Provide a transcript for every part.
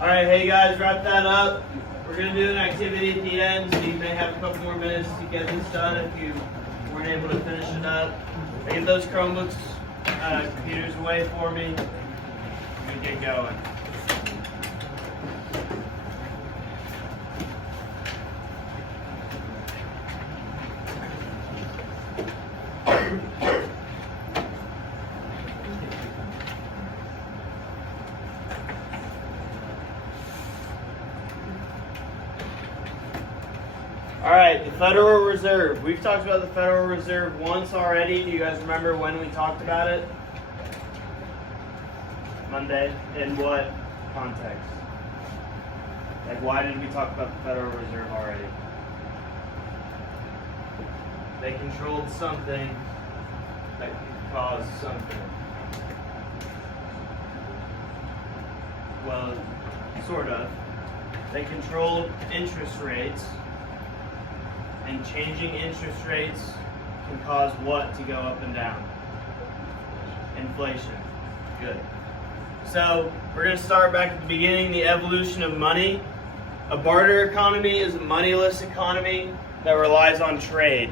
All right, hey guys, wrap that up. We're gonna do an activity at the end, so you may have a couple more minutes to get this done if you weren't able to finish it up. Get those Chromebooks, computers away for me. We get going. All right, the Federal Reserve. We've talked about the Federal Reserve once already. Do you guys remember when we talked about it? Monday. In what context? Like, why did we talk about the Federal Reserve already? They controlled something that could cause something. Well, sort of. They controlled interest rates. And changing interest rates can cause what to go up and down? Inflation. Good. So we're going to start back at the beginning, the evolution of money. A barter economy is a moneyless economy that relies on trade.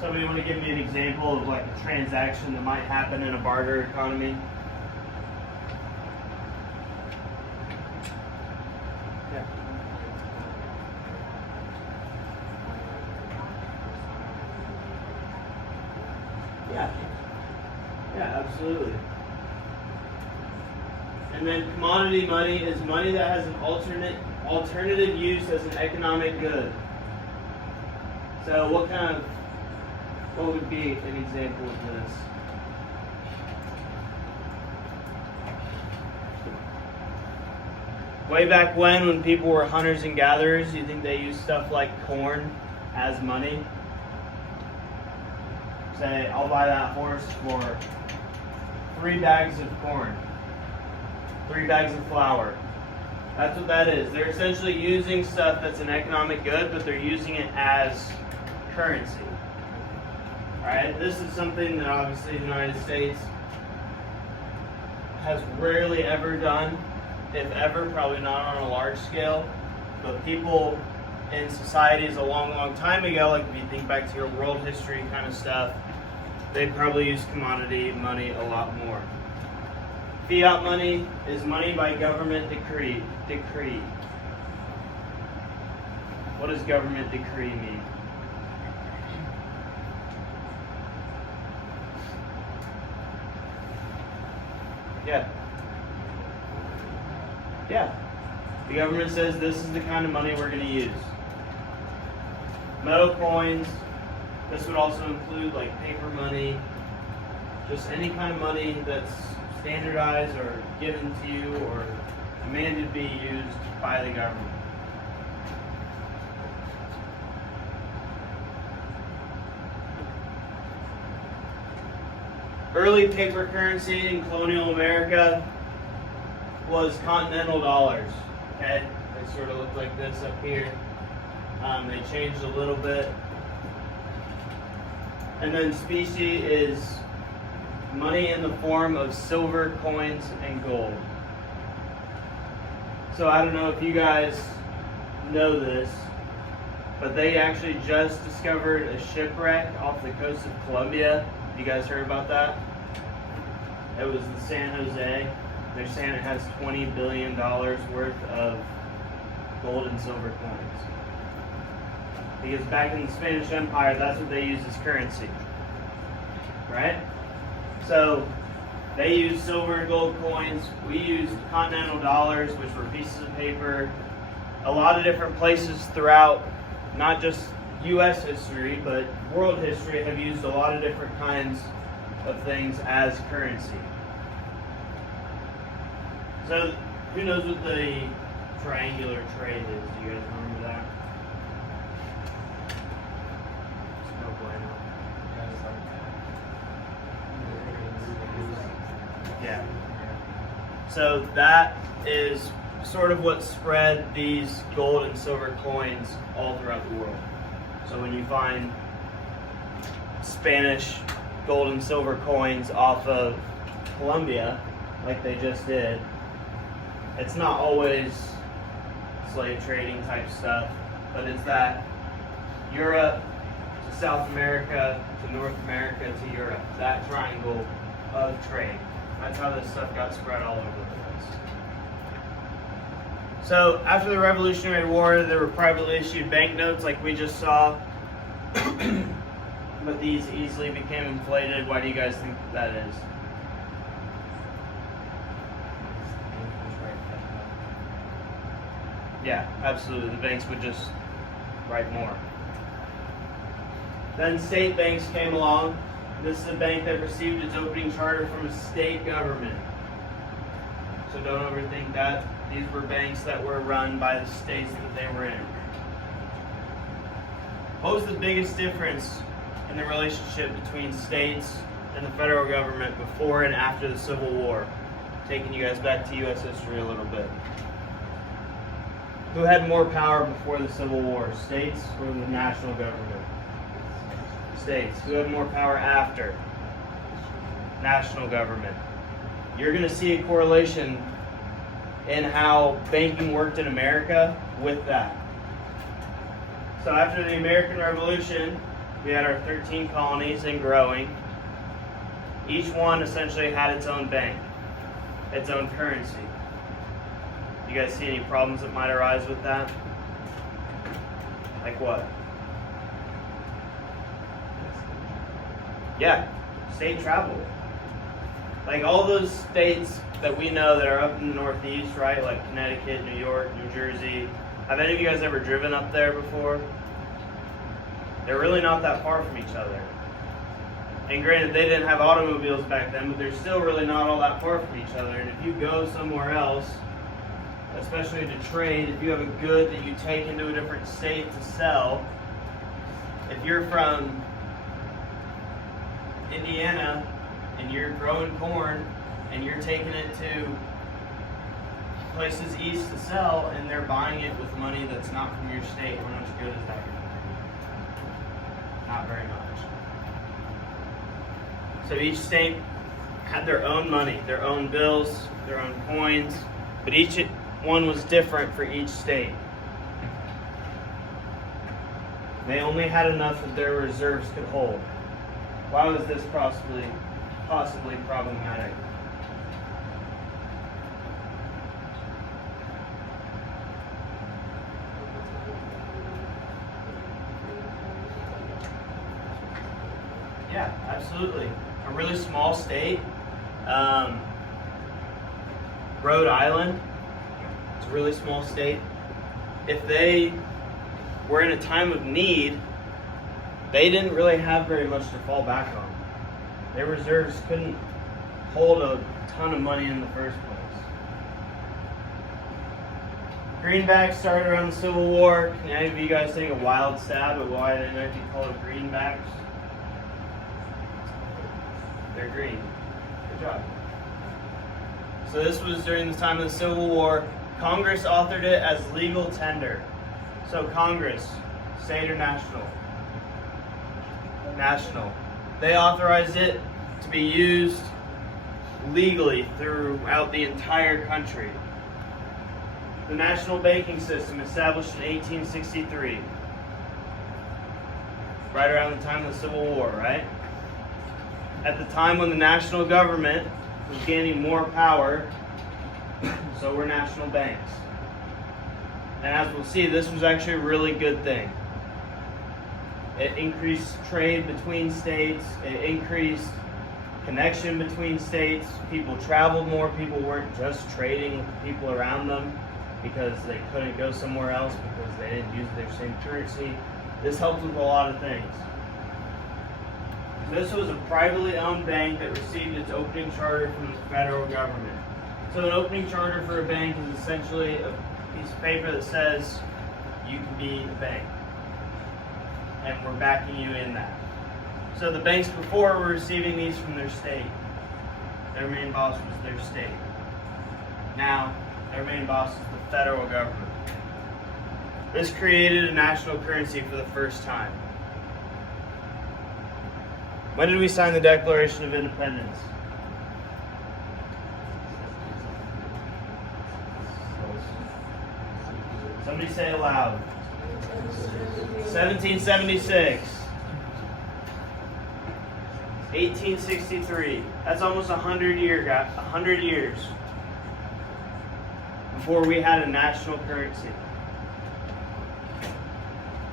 Somebody want to give me an example of like a transaction that might happen in a barter economy? Yeah, absolutely. And then commodity money is money that has an alternative use as an economic good. So what would be an example of this? Way back when people were hunters and gatherers, you think they used stuff like corn as money? Say, I'll buy that horse for 3 bags of corn, 3 bags of flour. That's what that is. They're essentially using stuff that's an economic good, but they're using it as currency. Alright, this is something that obviously the United States has rarely ever done, if ever, probably not on a large scale, but people in societies a long, long time ago, like if you think back to your world history kind of stuff, they probably use commodity money a lot more. Fiat money is money by government decree. What does government decree mean? Yeah. The government says this is the kind of money we're going to use. Metal coins. This would also include like paper money, just any kind of money that's standardized or given to you or demanded to be used by the government. Early paper currency in colonial America was continental dollars. Okay, they sort of look like this up here. They changed a little bit. And then specie is money in the form of silver, coins, and gold. So I don't know if you guys know this, but they actually just discovered a shipwreck off the coast of Colombia. You guys heard about that? It was in San Jose. They're saying it has $20 billion worth of gold and silver coins. Because back in the Spanish Empire, that's what they used as currency. Right? So, they used silver and gold coins. We used continental dollars, which were pieces of paper. A lot of different places throughout, not just U.S. history, but world history, have used a lot of different kinds of things as currency. So, who knows what the triangular trade is? Do you guys remember that? No bueno. Yeah. So that is sort of what spread these gold and silver coins all throughout the world. So when you find Spanish gold and silver coins off of Colombia, like they just did, it's not always slave trading type stuff, but it's that Europe to South America to North America to Europe, that triangle of trade. That's how this stuff got spread all over the place. So after the Revolutionary War, there were privately issued banknotes like we just saw, but these easily became inflated. Why do you guys think that is? Yeah, absolutely. The banks would just write more. Then state banks came along. This is a bank that received its opening charter from a state government. So don't overthink that. These were banks that were run by the states that they were in. What was the biggest difference in the relationship between states and the federal government before and after the Civil War? Taking you guys back to U.S. history a little bit. Who had more power before the Civil War, states or the national government? States. Who had more power after? National government. You're going to see a correlation in how banking worked in America with that. So after the American Revolution, we had our 13 colonies and growing. Each one essentially had its own bank, its own currency. You guys see any problems that might arise with that? Like what? Yeah, state travel. Like all those states that we know that are up in the Northeast, right? Like Connecticut, New York, New Jersey. Have any of you guys ever driven up there before? They're really not that far from each other. And granted, they didn't have automobiles back then, but they're still really not all that far from each other. And if you go somewhere else, especially to trade, if you have a good that you take into a different state to sell, if you're from Indiana and you're growing corn and you're taking it to places east to sell and they're buying it with money that's not from your state, how much good is that going to do? Not very much. So each state had their own money, their own bills, their own coins, but each one was different for each state. They only had enough that their reserves could hold. Why was this possibly problematic? Yeah, absolutely. A really small state, Rhode Island, it's a really small state. If they were in a time of need, they didn't really have very much to fall back on. Their reserves couldn't hold a ton of money in the first place. Greenbacks started around the Civil War. Can any of you guys take a wild stab at why they might be called greenbacks? They're green. Good job. So this was during the time of the Civil War. Congress authored it as legal tender. So Congress, state or national? National. They authorized it to be used legally throughout the entire country. The national banking system established in 1863. Right around the time of the Civil War, right? At the time when the national government was gaining more power, so were national banks. And as we'll see, this was actually a really good thing. It increased trade between states. It increased connection between states. People traveled more. People weren't just trading with the people around them because they couldn't go somewhere else because they didn't use their same currency. This helped with a lot of things. This was a privately owned bank that received its opening charter from the federal government. So an opening charter for a bank is essentially a piece of paper that says you can be a bank. And we're backing you in that. So the banks before were receiving these from their state. Their main boss was their state. Now, their main boss is the federal government. This created a national currency for the first time. When did we sign the Declaration of Independence? Somebody say it loud. 1776. 1863. That's almost 100 years before we had a national currency.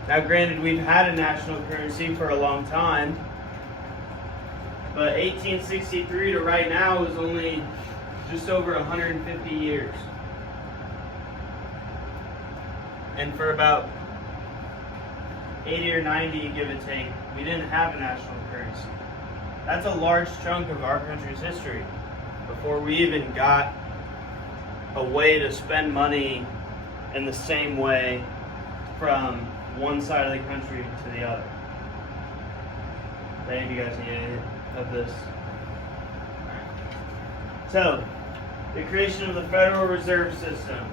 Now, granted, we've had a national currency for a long time, but 1863 to right now is only just over 150 years. And for about 80 or 90, give or take, we didn't have a national currency. That's a large chunk of our country's history before we even got a way to spend money in the same way from one side of the country to the other. Any of you guys need any of this? So, the creation of the Federal Reserve System,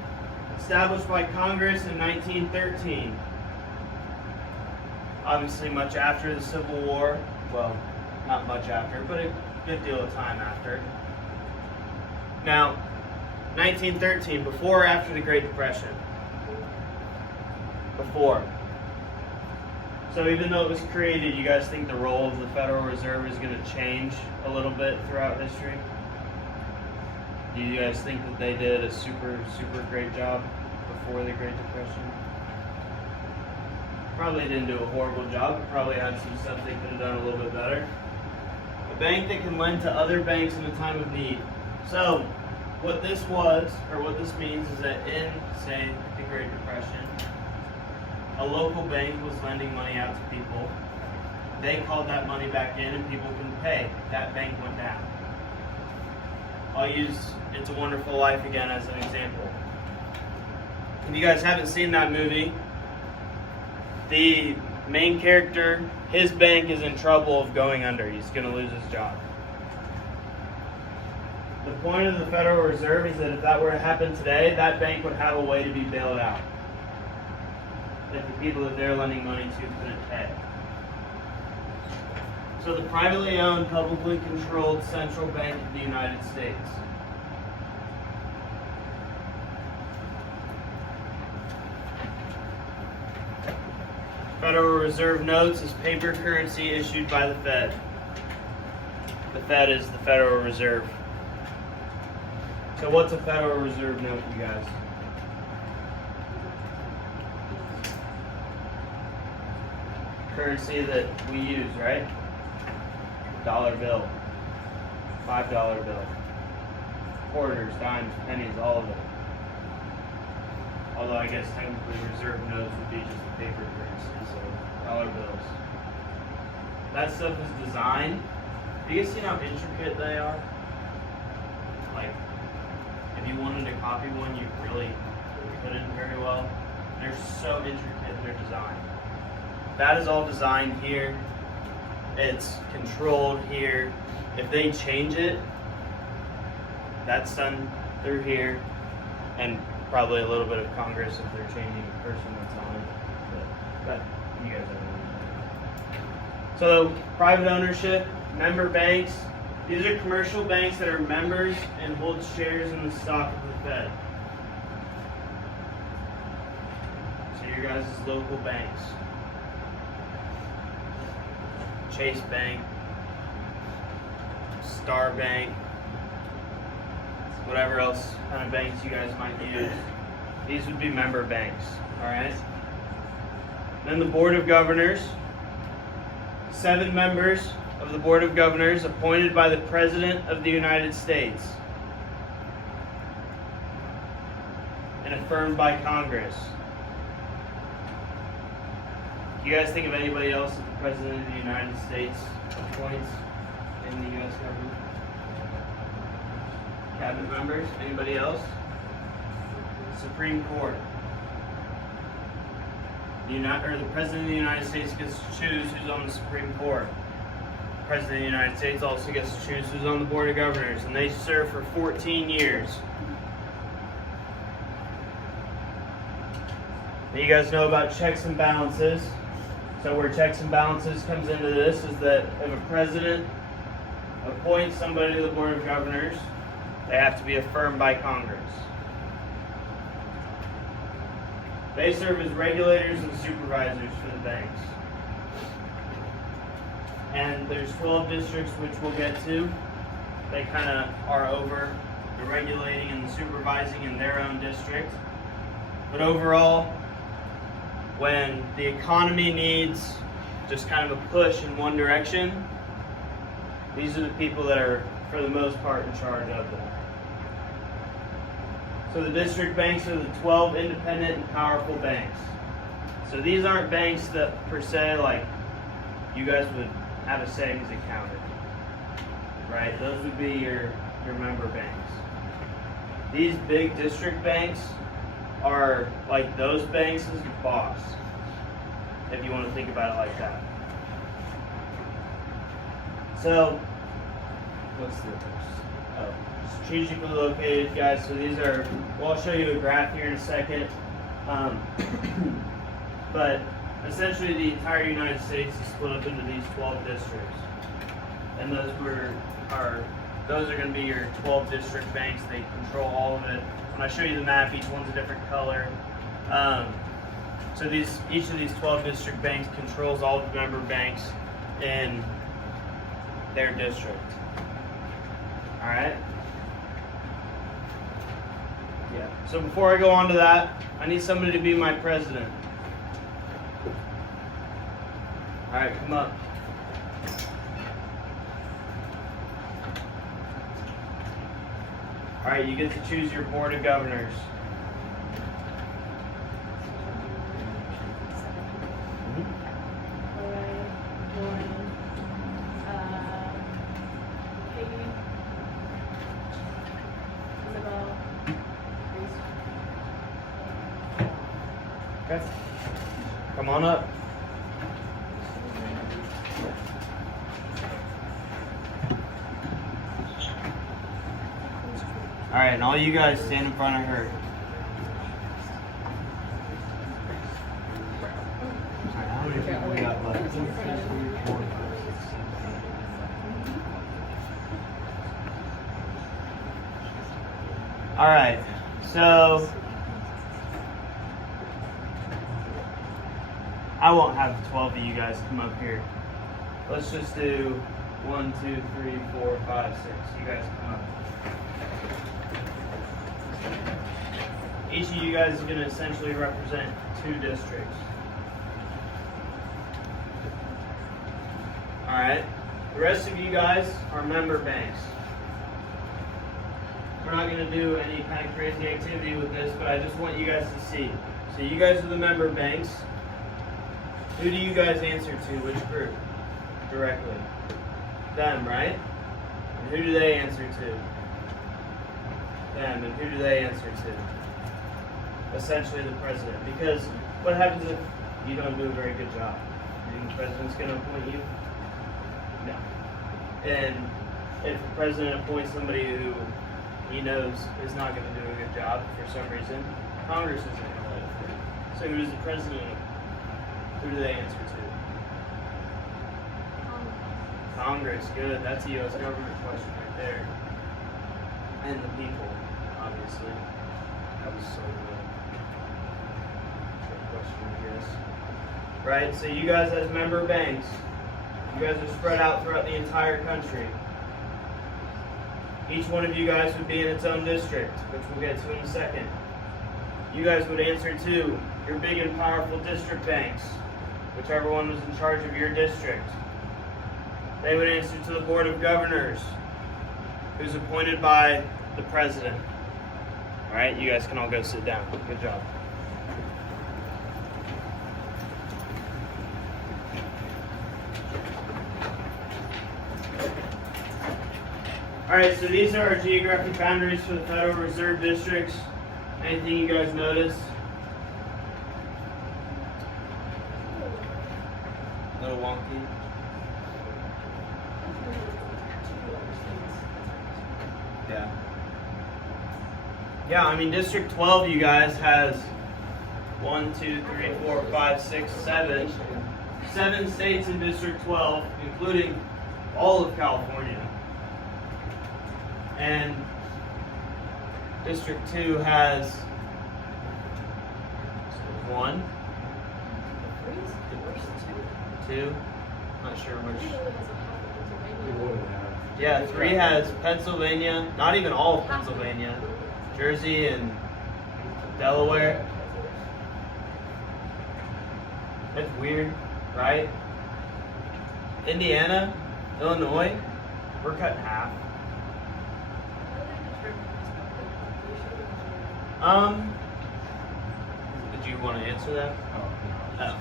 established by Congress in 1913. Obviously much after the Civil War. Well, not much after, but a good deal of time after. Now, 1913, before or after the Great Depression? Before. So even though it was created, you guys think the role of the Federal Reserve is going to change a little bit throughout history? Do you guys think that they did a super great job before the Great Depression? Probably didn't do a horrible job. Probably had some stuff they could have done a little bit better. A bank that can lend to other banks in a time of need. So, what this was, or what this means, is that in, say, the Great Depression, a local bank was lending money out to people. They called that money back in and people couldn't pay. That bank went down. I'll use It's a Wonderful Life again as an example. If you guys haven't seen that movie, the main character, his bank is in trouble of going under. He's going to lose his job. The point of the Federal Reserve is that if that were to happen today, that bank would have a way to be bailed out if the people that they're lending money to couldn't pay. So the privately owned, publicly controlled central bank of the United States. Federal Reserve notes is paper currency issued by the Fed. The Fed is the Federal Reserve. So what's a Federal Reserve note, you guys? Currency that we use, right? Dollar bill, $5 bill, quarters, dimes, pennies, all of it. Although I guess technically reserve notes would be just a paper currency, so dollar bills. That stuff is designed. Do you guys see how intricate they are? Like, if you wanted to copy one, you really couldn't very well. They're so intricate in their design. That is all designed here. It's controlled here. If they change it, that's done through here, and probably a little bit of Congress if they're changing the person that's on it. But you guys have. So private ownership, member banks. These are commercial banks that are members and hold shares in the stock of the Fed. So your guys' local banks. Chase Bank, Star Bank, whatever else kind of banks you guys might use. These would be member banks, all right? Then the Board of Governors, 7 members of the Board of Governors appointed by the President of the United States and affirmed by Congress. Do you guys think of anybody else that the President of the United States appoints in the U.S. government? Cabinet members? Anybody else? Supreme Court. The President of the United States gets to choose who's on the Supreme Court. The President of the United States also gets to choose who's on the Board of Governors, and they serve for 14 years. Now you guys know about checks and balances. So where checks and balances comes into this is that if a president appoints somebody to the Board of Governors, they have to be affirmed by Congress. They serve as regulators and supervisors for the banks. And there's 12 districts, which we'll get to. They kind of are over the regulating and the supervising in their own district. But overall, when the economy needs just kind of a push in one direction, these are the people that are, for the most part, in charge of them. So the district banks are the 12 independent and powerful banks. So these aren't banks that, per se, like you guys would have a savings account in, right? Those would be your member banks. These big district banks are like those banks' boss, if you want to think about it like that. So, what's the strategically located, guys? So these are, well, I'll show you a graph here in a second. But essentially the entire United States is split up into these 12 districts. And those are going to be your 12 district banks. They control all of it. When I show you the map, each one's a different color. So each of these 12 district banks controls all of the member banks in their district. All right? Yeah. So before I go on to that, I need somebody to be my president. All right, come up. All right, you get to choose your board of governors. Okay. Come on up. All right, and all you guys stand in front of her. All right, how many people we got left? All right, so I won't have 12 of you guys come up here. Let's just do 1, 2, 3, 4, 5, 6. You guys come up. Each of you guys is going to essentially represent 2 districts. Alright? The rest of you guys are member banks. We're not going to do any kind of crazy activity with this, but I just want you guys to see. So you guys are the member banks. Who do you guys answer to? Which group? Directly. Them, right? And who do they answer to? Them. And who do they answer to? Essentially the president. Because what happens if you don't do a very good job? You think the president's going to appoint you? No. And if the president appoints somebody who he knows is not going to do a good job for some reason, Congress isn't going to let it through. So who does the president appoint? Who do they answer to? Congress, good. That's a U.S. government question right there. And the people, obviously. That was so good. Good question, I guess. Right, so you guys as member banks, you guys are spread out throughout the entire country. Each one of you guys would be in its own district, which we'll get to in a second. You guys would answer to your big and powerful district banks, whichever one was in charge of your district. They would answer to the Board of Governors, who's appointed by the President. All right, you guys can all go sit down. Good job. All right, so these are our geographic boundaries for the Federal Reserve districts. Anything you guys notice? A little wonky. Yeah. Yeah, I mean, District 12, you guys, has 1, 2, 3, 4, 5, 6, 7. 7 states in District 12, including all of California. And District 2 has 1. 2. Not sure which. Yeah, 3 has Pennsylvania, not even all of Pennsylvania, Jersey and Delaware. That's weird, right? Indiana, Illinois, we're cut in half. Did you want to answer that? Oh.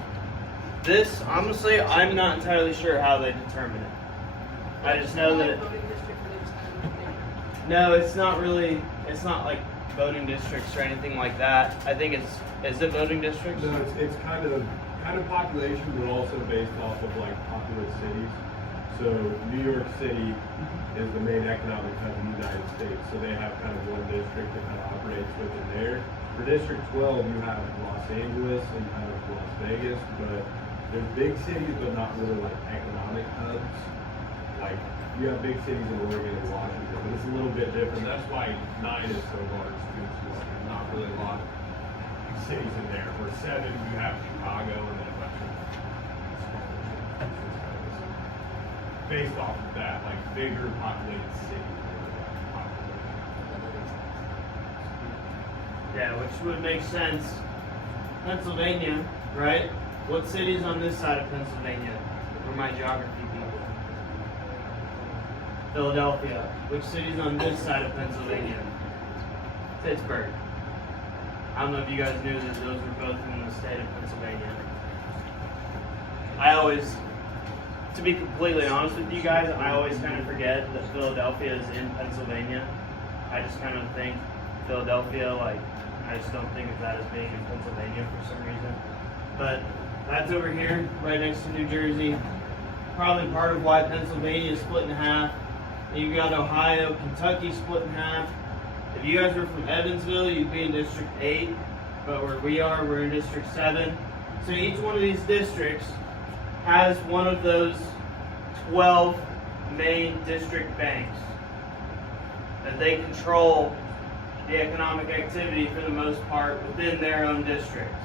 This, honestly, I'm not entirely sure how they determine it. I just know that. No, it's not really. It's not like voting districts or anything like that. I think it's. Is it voting districts? No, it's kind of population, but also based off of like populous cities. So New York City is the main economic hub in the United States. So they have kind of one district that kind of operates within there. For District 12, you have Los Angeles and kind of Las Vegas, but they're big cities, but not really like economic hubs. Like you have big cities in Oregon and Washington, but it's a little bit different. That's why 9 is so large too. So there's not really a lot of cities in there. For 7, you have Chicago and then a bunch of based off of that, like bigger populated cities. Yeah, which would make sense. Pennsylvania, right? What city's on this side of Pennsylvania? For my geography people. Philadelphia. Which city's on this side of Pennsylvania? Pittsburgh. I don't know if you guys knew that those were both in the state of Pennsylvania. I always, to be completely honest with you guys, I always kind of forget that Philadelphia is in Pennsylvania. I just kind of think Philadelphia, like, I just don't think of that as being in Pennsylvania for some reason. But that's over here, right next to New Jersey. Probably part of why Pennsylvania is split in half. You got Ohio, Kentucky split in half. If you guys were from Evansville, you'd be in District 8. But where we are, we're in District 7. So each one of these districts has one of those 12 main district banks that they control the economic activity for the most part within their own district.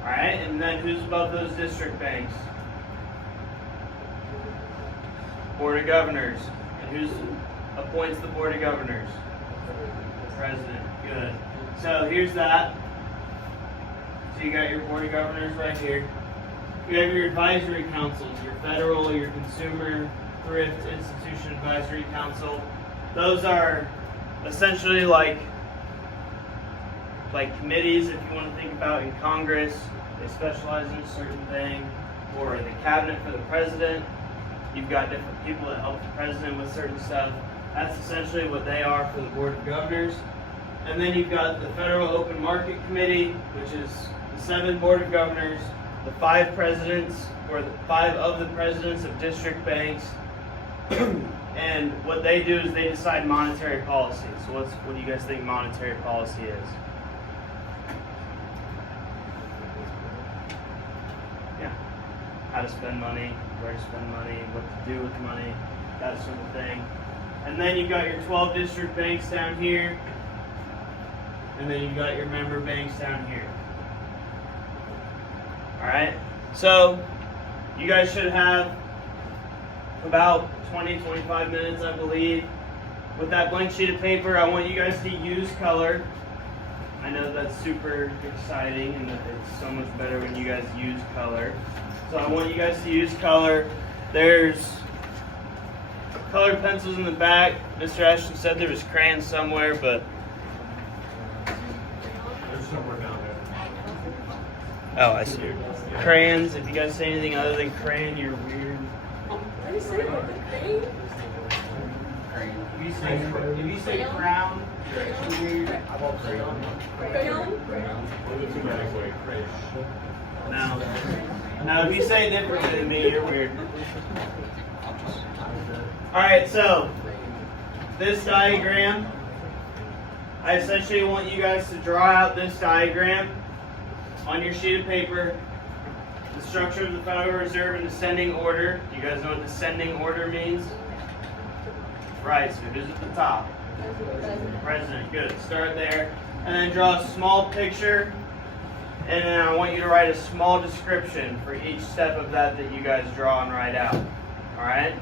Alright, and then who's above those district banks? Board of Governors. And who appoints the Board of Governors? The President. Good. So here's that. So you got your Board of Governors right here. You have your advisory councils, your federal, your consumer, thrift, institution advisory council. Those are essentially like committees, if you want to think about in Congress. They specialize in a certain thing. Or the cabinet for the president. You've got different people that help the president with certain stuff. That's essentially what they are for the Board of Governors. And then you've got the Federal Open Market Committee, which is the 7 Board of Governors, the 5 presidents, or the 5 of the presidents of district banks. And what they do is they decide monetary policy. So what do you guys think monetary policy is? Yeah. How to spend money, where to spend money, what to do with money, that sort of thing. And then you've got your 12 district banks down here. And then you've got your member banks down here. Alright? So, you guys should have about 20-25 minutes, I believe. With that blank sheet of paper, I want you guys to use color. I know that's super exciting and that it's so much better when you guys use color. So I want you guys to use color. There's colored pencils in the back. Mr. Ashton said there was crayons somewhere, but There's somewhere down there. oh, I see. Crayons. If you guys say anything other than crayon, you're weird. If you say crown, you're weird. How about crayon? Crayon? What is the phonetic way? Crayon. Now, if you say it differently than me, you're weird. Alright, so this diagram, I essentially want you guys to draw out this diagram on your sheet of paper. The structure of the Federal Reserve in descending order. Do you guys know what descending order means? Right, so who's at the top? President. Good. Start there. And then draw a small picture and then I want you to write a small description for each step of that you guys draw and write out. Alright?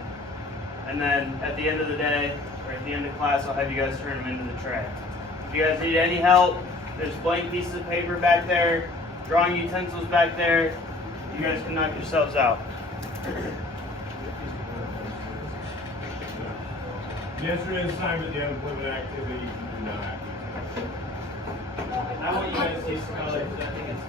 And then at the end of the day, or at the end of class, I'll have you guys turn them into the tray. If you guys need any help, there's blank pieces of paper back there, drawing utensils back there. You guys can knock yourselves out. Yesterday's assignment, the unemployment activity, you do not have I want you guys to use colors. I think it's